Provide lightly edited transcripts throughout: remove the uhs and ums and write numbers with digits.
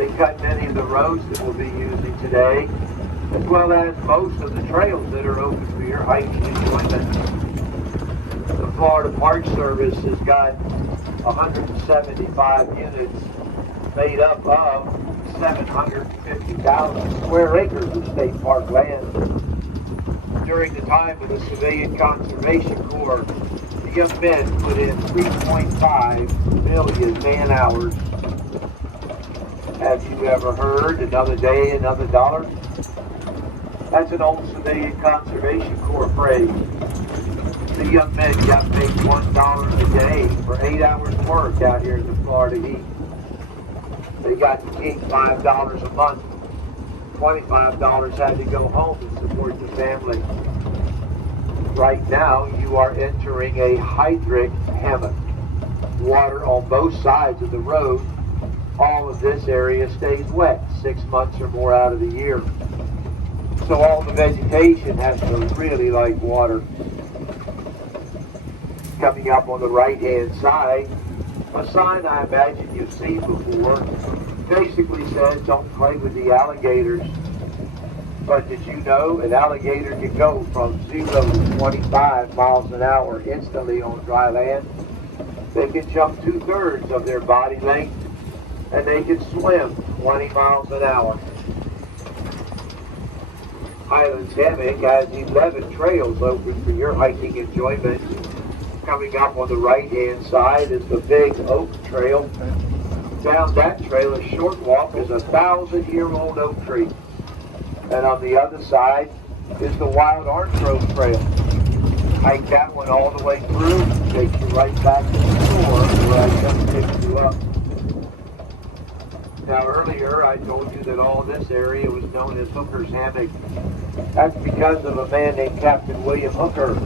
They cut many of the roads that we'll be using today, as well as most of the trails that are open for your hiking enjoyment. The Florida Park Service has got 175 units made up of 750,000 square acres of state park land. During the time of the Civilian Conservation Corps, the young men put in 3.5 million man-hours. Have you ever heard another day, another dollar? That's an old Civilian Conservation Corps phrase. The young men got paid $1 a day for 8 hours of work out here in the Florida heat. They got to keep $5 a month. $25 had to go home to support the family. Right now, you are entering a hydric hammock. Water on both sides of the road. All of this area stays wet 6 months or more out of the year. So all the vegetation has to really like water. Coming up on the right-hand side, a sign I imagine you've seen before basically says, don't play with the alligators. But did you know an alligator can go from 0 to 25 miles an hour instantly on dry land? They can jump 2/3 of their body length, and they can swim 20 miles an hour. Highlands Hammock has 11 trails open for your hiking enjoyment. Coming up on the right-hand side is the Big Oak Trail. Down that trail, a short walk, is a 1,000-year-old oak tree. And on the other side is the Wild Orange Grove Trail. Hike that one all the way through, takes you right back to the shore where I just picked you up. Now earlier I told you that all this area was known as Hooker's Hammock. That's because of a man named Captain William Hooker,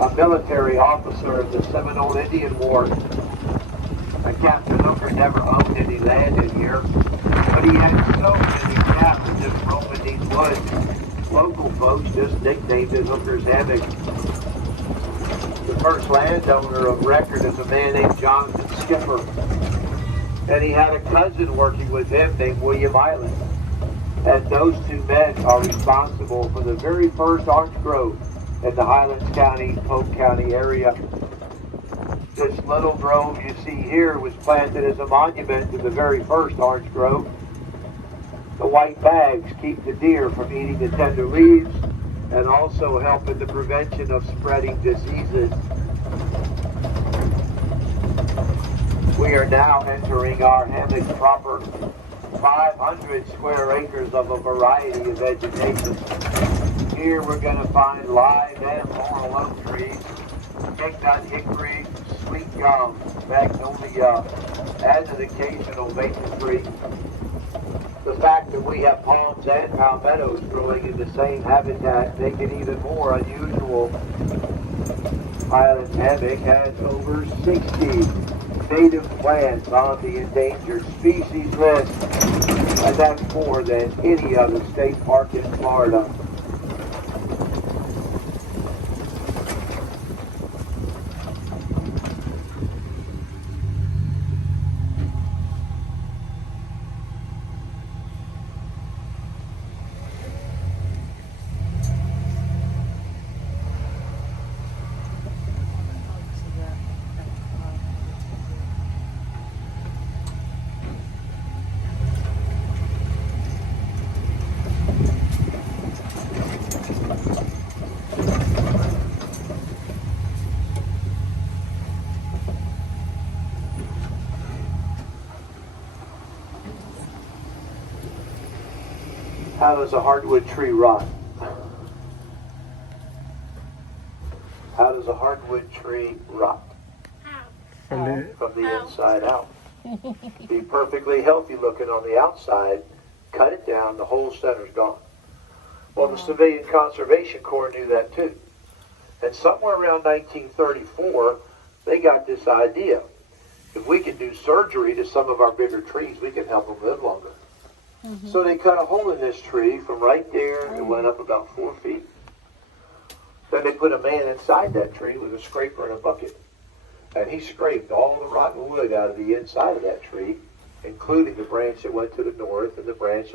a military officer of the Seminole Indian War. And Captain Hooker never owned any land in here, but he had so many cabins just roaming these woods. Local folks just nicknamed it Hooker's Hammock. The first landowner of record is a man named Jonathan Skipper, and he had a cousin working with him named William Island. And those two men are responsible for the very first orange grove in the Highlands County, Polk County area. This little grove you see here was planted as a monument to the very first orange grove. The white bags keep the deer from eating the tender leaves and also help in the prevention of spreading diseases. We are now entering our hammock proper. 500 square acres of a variety of vegetation. Here we're going to find live and laurel oak trees, big nut hickory, sweet gum, magnolia, and an occasional maple tree. The fact that we have palms and palmettos growing in the same habitat make it even more unusual. Highlands Hammock has over 60 native plants on the endangered species list, and that's more than any other state park in Florida. How does a hardwood tree rot? How does a hardwood tree rot? From the inside out. Be perfectly healthy looking on the outside, cut it down, the whole center's gone. Well, the Civilian Conservation Corps knew that too. And somewhere around 1934, they got this idea. If we can do surgery to some of our bigger trees, we can help them live longer. So they cut a hole in this tree from right there. It went up about 4 feet. Then they put a man inside that tree with a scraper and a bucket. And he scraped all the rotten wood out of the inside of that tree including the branch that went to the north and the branch